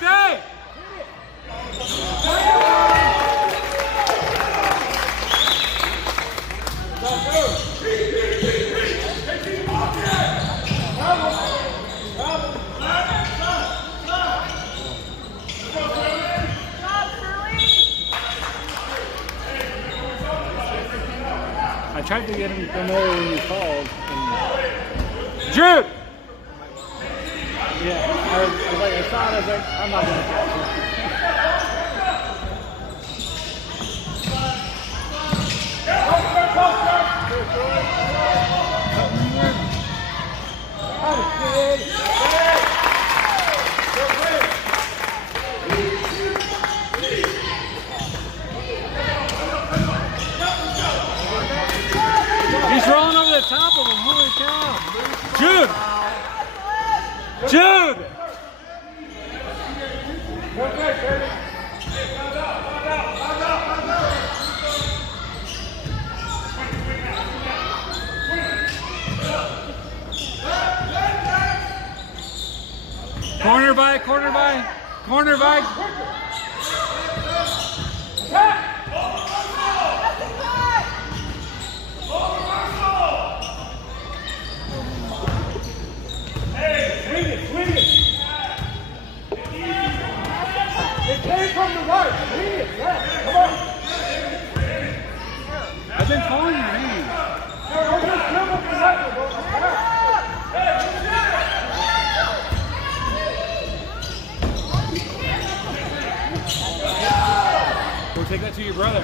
Stay! I tried to get him to know when you called. Jude! Yeah, I was like, I saw it, I was like, I'm not going to catch it. He's rolling over the top of him, holy cow. Jude! Jude! Corner by. It came from the right. Lead it. Yeah. Come on. I've been calling your name. Go take that to your brother.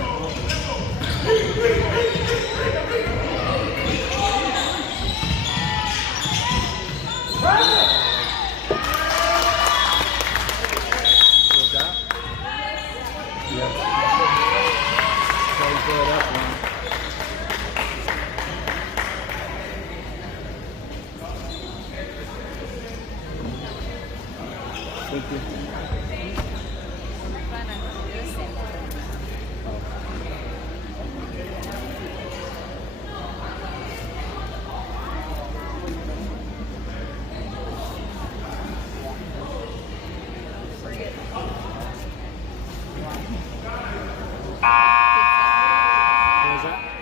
Thank you.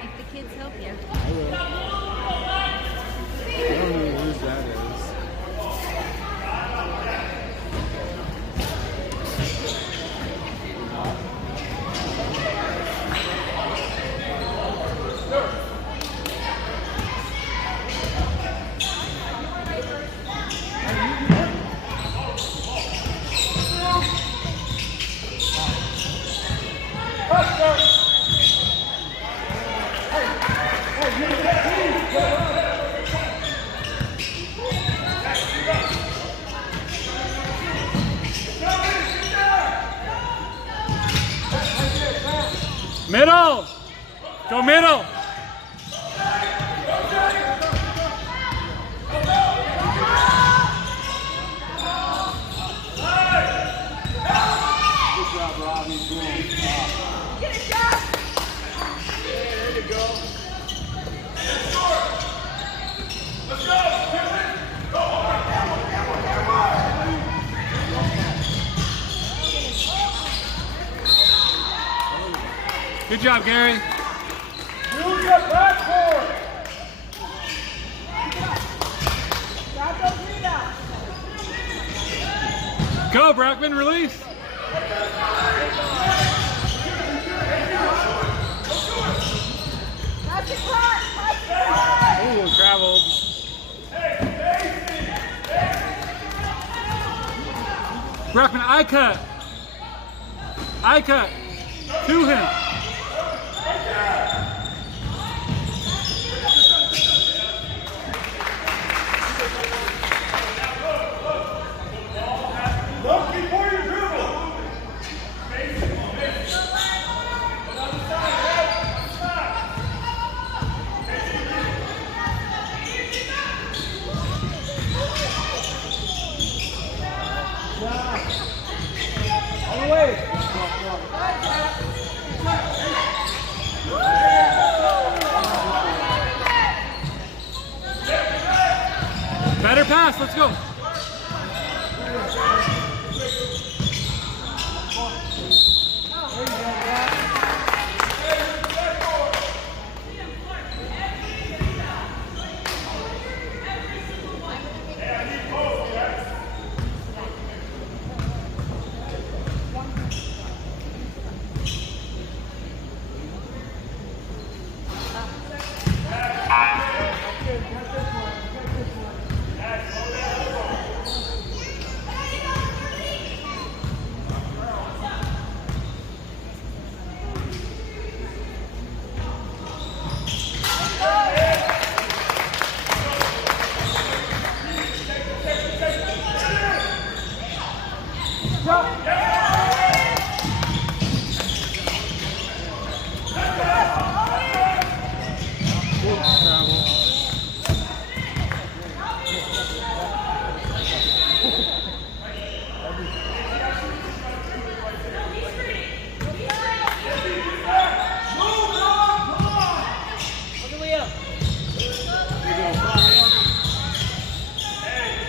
If the kids help you. I will. I don't know whose that is. Middle! Go middle! job, Gary. Use your backboard. Go, Brockman, release. Ooh, traveled. Brockman, eye cut. Eye cut. To him. Look before you dribble. Better pass, let's go.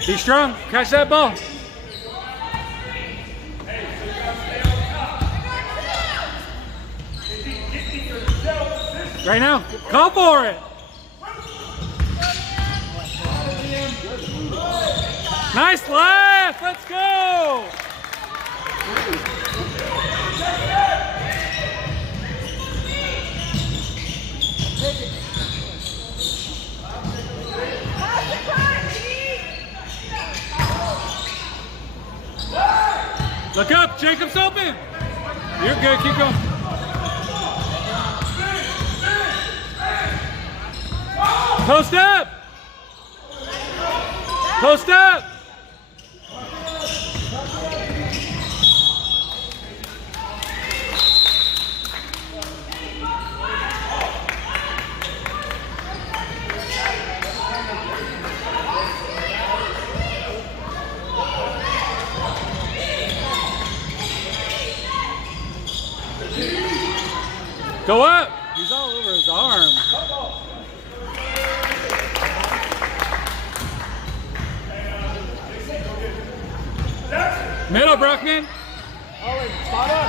Be strong, catch that ball. Right now, call for it. Nice left, let's go. Look up, Jacob's open. You're good, keep going. Post up. Post up. Go up! He's all over his arm. Middle, Brockman. Spot up.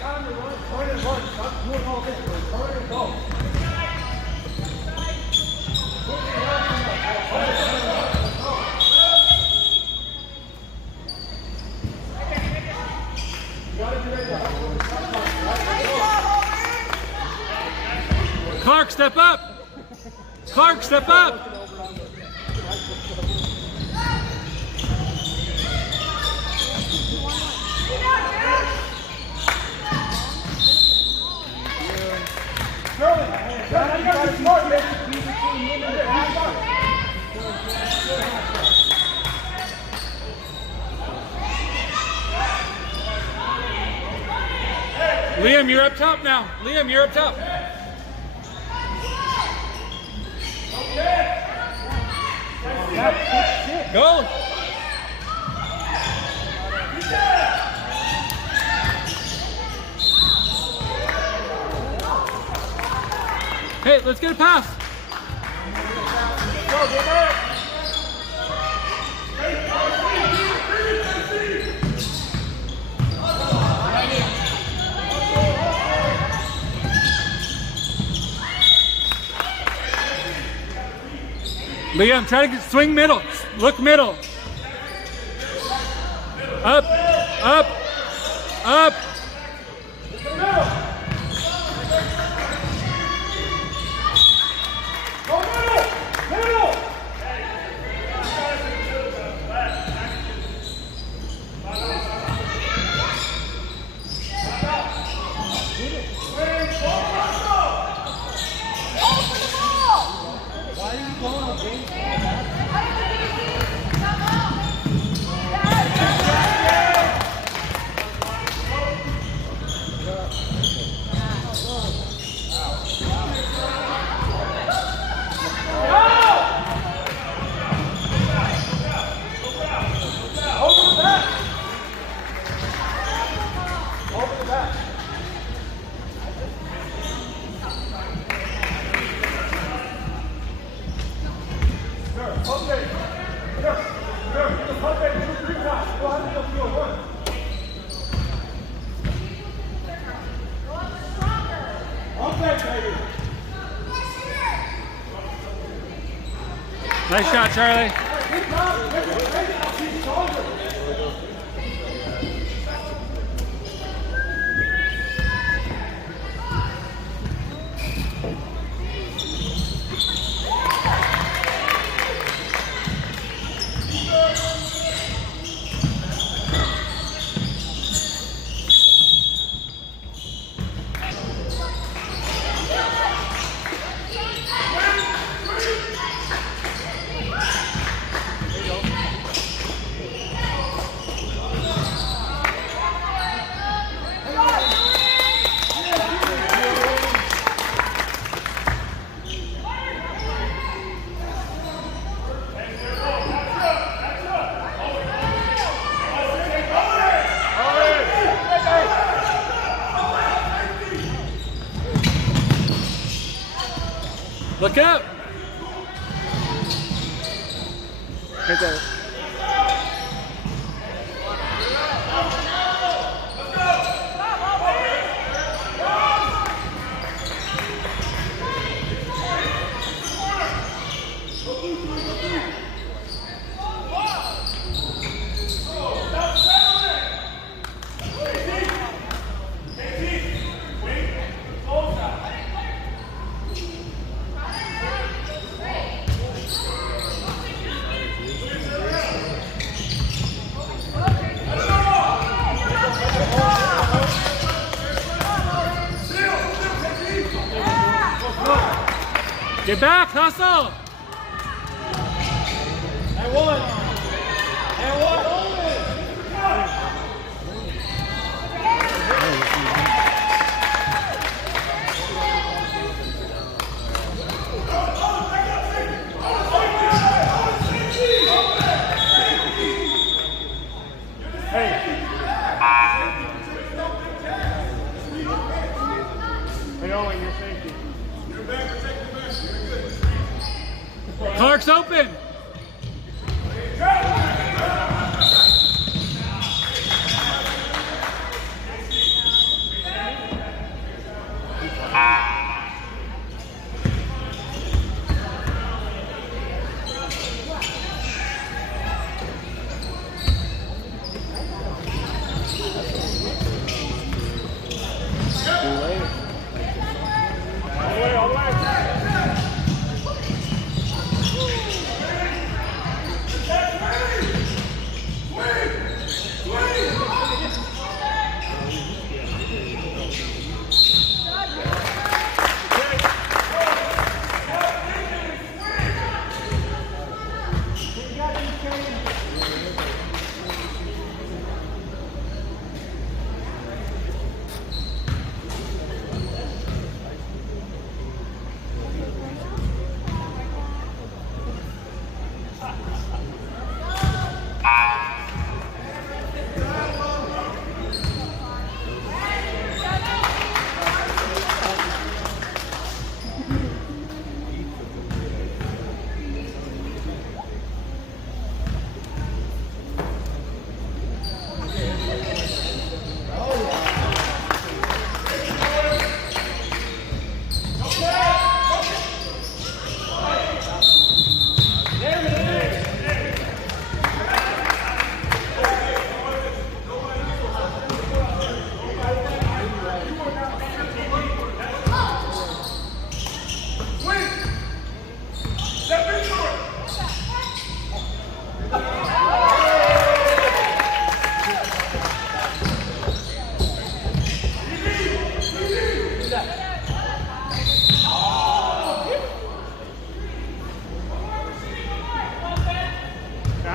Time to run, turn and run. Stop doing all this. Turn and go. Clark, step up. Clark, step up. Liam, you're up top now. Liam, you're up top. Go. Hey, let's get a pass. get back. Liam, try to swing middle. Look middle. Up, up, up. Go middle, middle. Over the back. Over the back. Sure, pump it. Sure, sure, you can pump it 2, 3 times. Go ahead and go field one. Pump it, baby. Nice shot, Charlie. Good job. Take it. I'll keep it stronger. Look out. Hit that. Get back, hustle! And one. And one. Hey, Owen, your safety. Clark's open!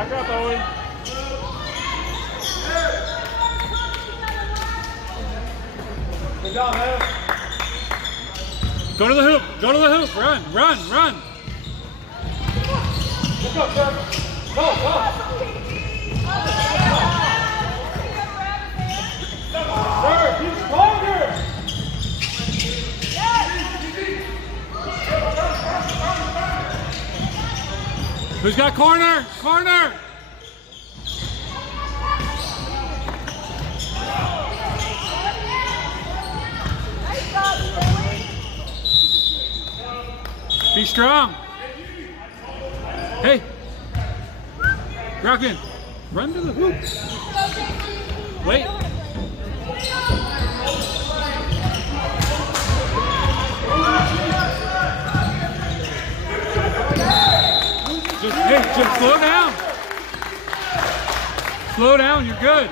Back up, Owen. Good job, man. Go to the hoop. Go to the hoop. Run, run, run. Let's go, sir. Go, go. Sir, keep stronger. Who's got corner? Corner. Be strong. Hey. Rockman, run to the hoop. Wait. Just slow down. Slow down, you're good.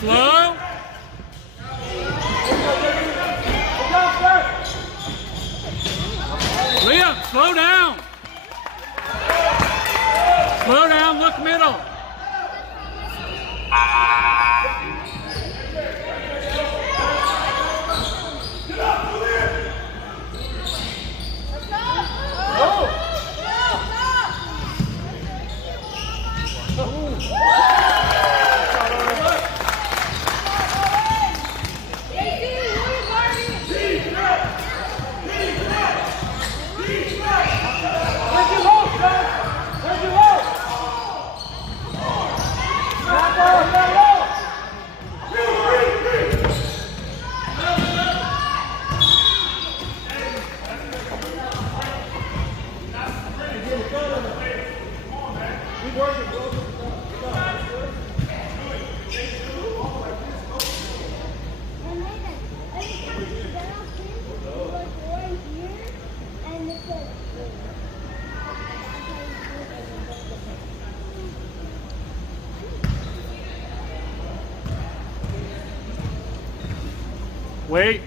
Slow. Liam, slow down. Slow down, look middle. Wait.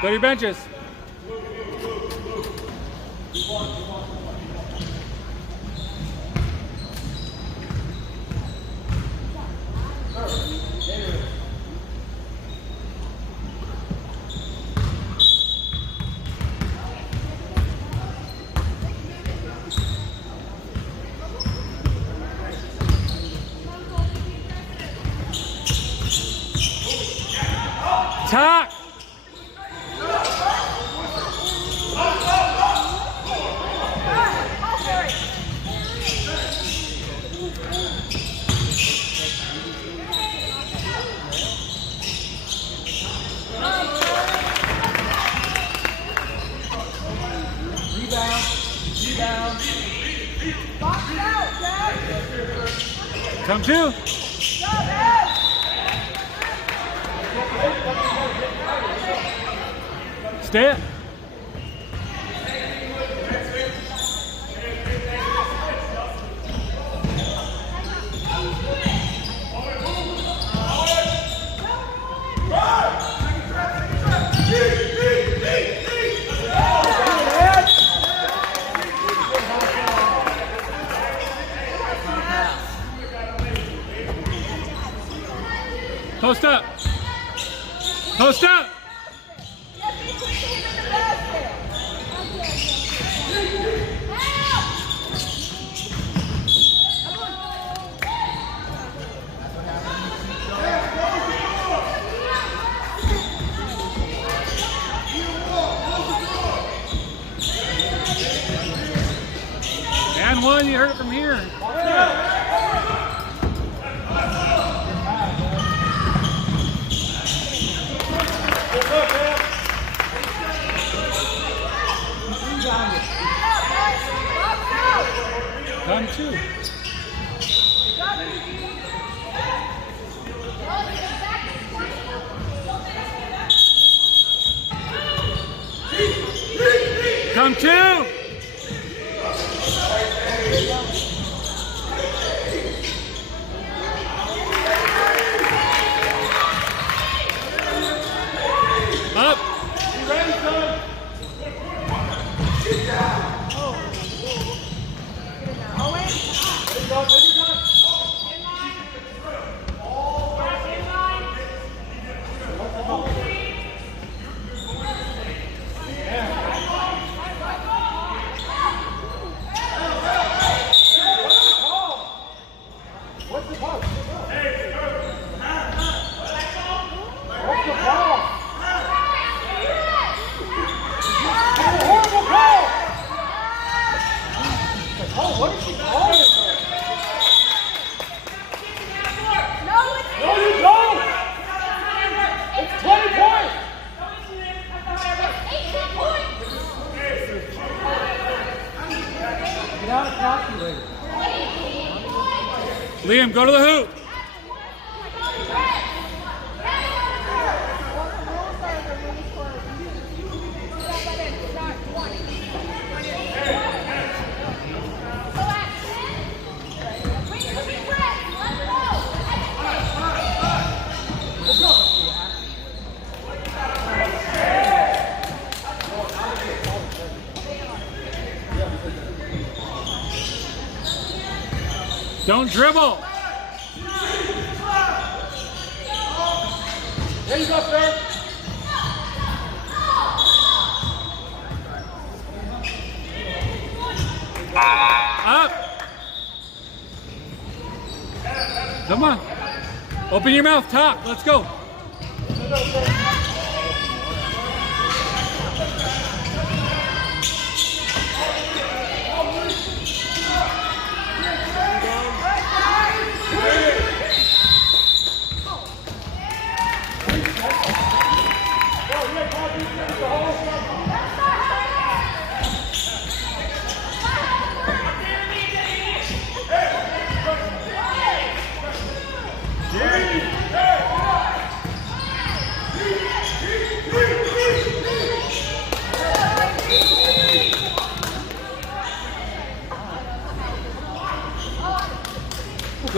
Go to your benches. Talk. Come to. Stay. Post up. Post up. And one, you heard it from here. Come two. Come two. Up. You ready, son? Liam, go to the hoop. Don't dribble. There you go, sir. Up. Come on. Open your mouth, talk. Let's go.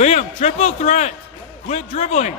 Liam, triple threat. Quit dribbling.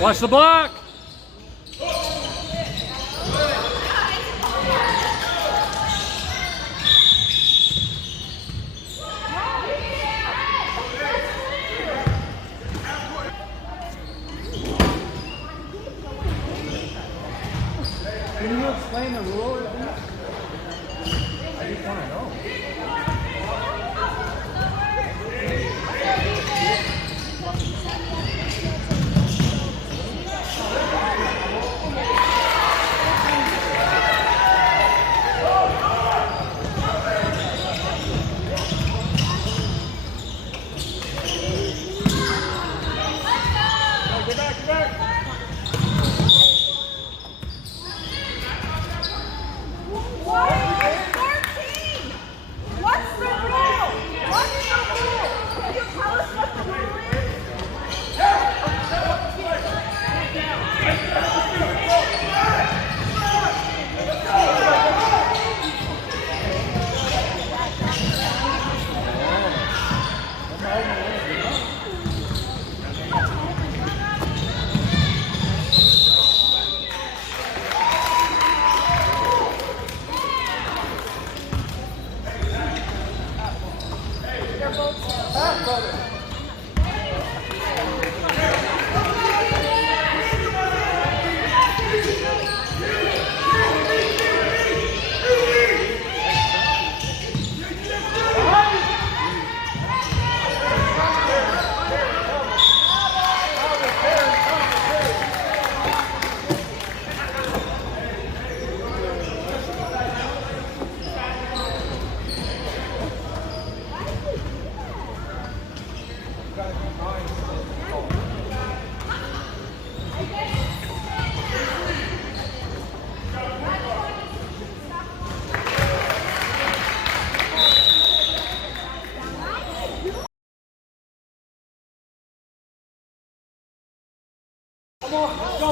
Watch the block. Can you explain the rule? I just want to know. Get back, get back. What's the rule? What's the rule? Can you tell us what the rule is? Come on, let's go.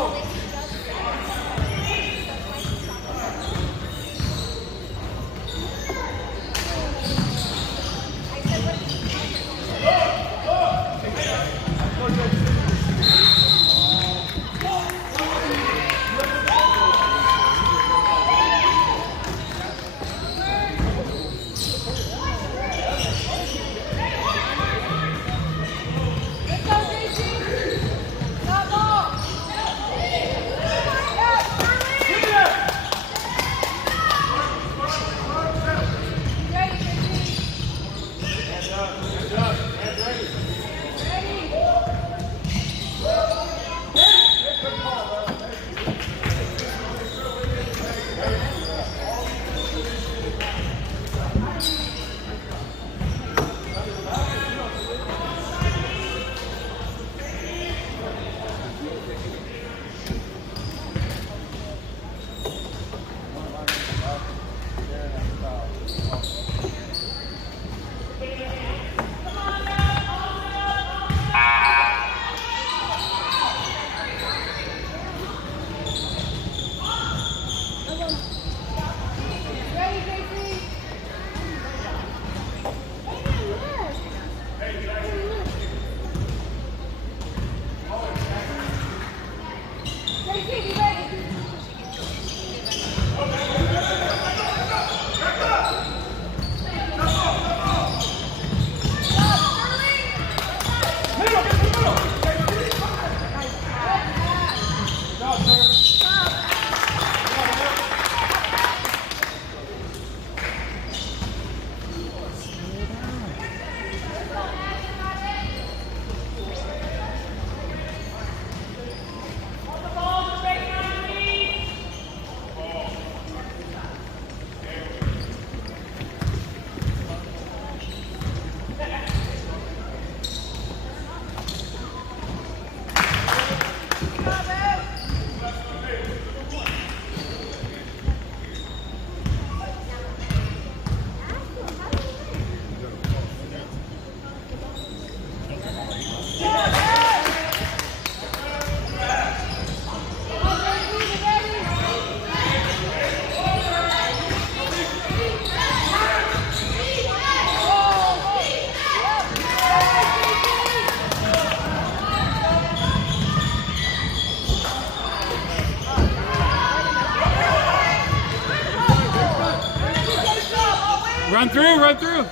Let's go, JC. Come on. Run through, run through.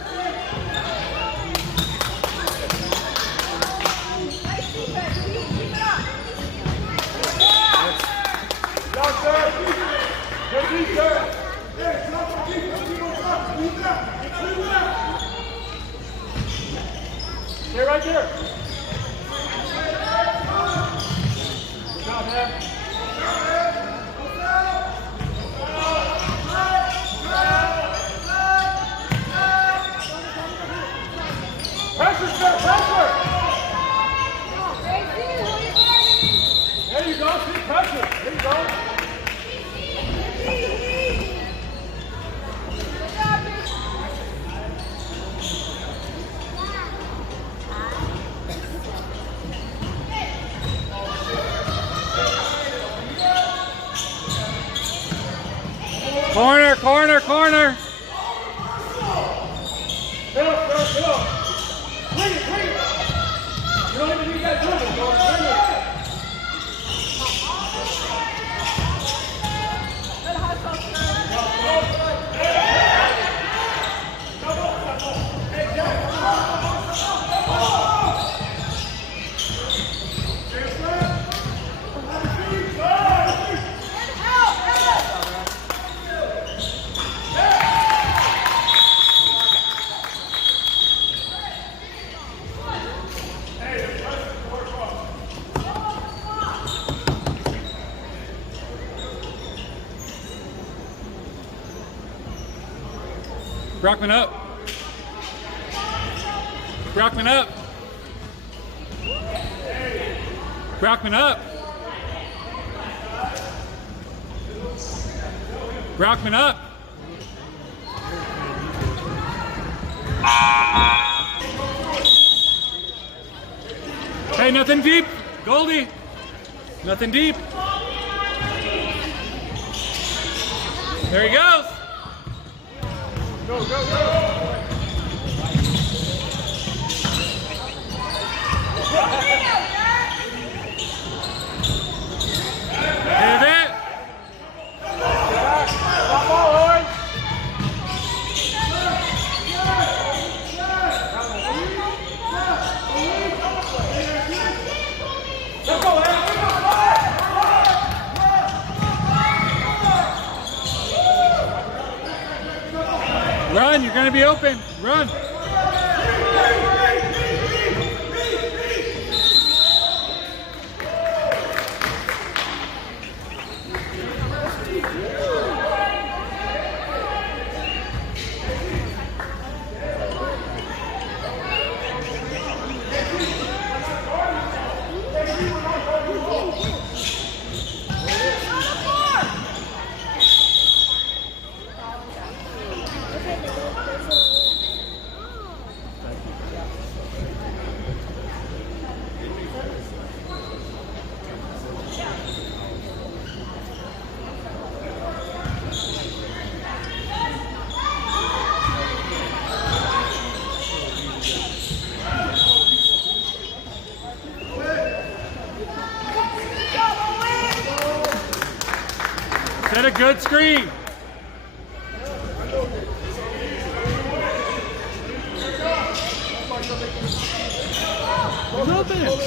Stay right there. Good job, man. Pressure, sir, pressure. There you go, see pressure. There you go. Corner, corner, corner. Get up, get up. Bring it, bring it. You don't even need that dribble, bro. Bring it. Brockman up. Brockman up. Brockman up. Brockman up. Hey, nothing deep. Goldie. Nothing deep. There he goes. Go, go, go. Hit it. Stop ball, Owen. Let's go, Aaron. Run, you're going to be open. Run. Set a good screen. He's open.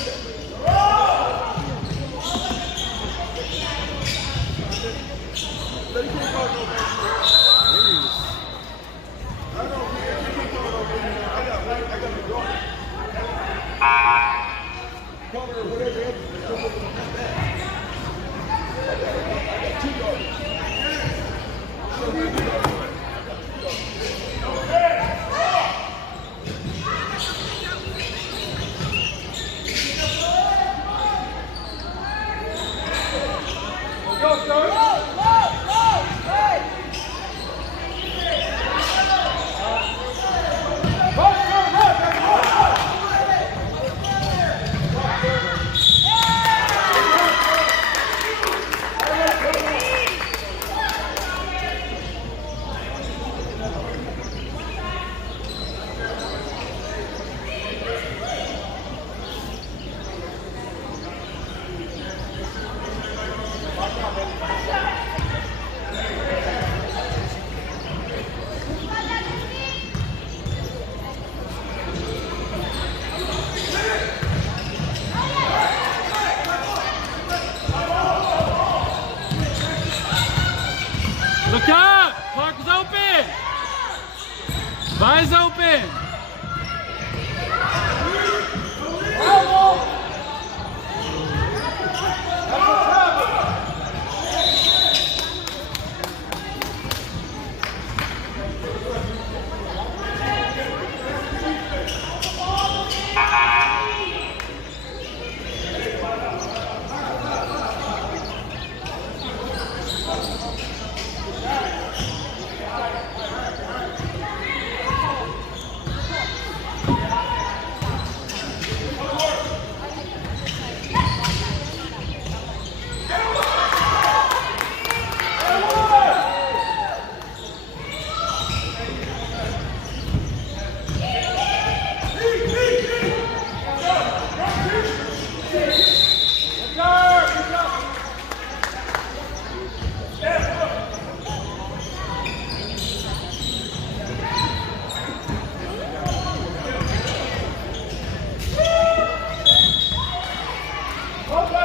Watch out. is open. Come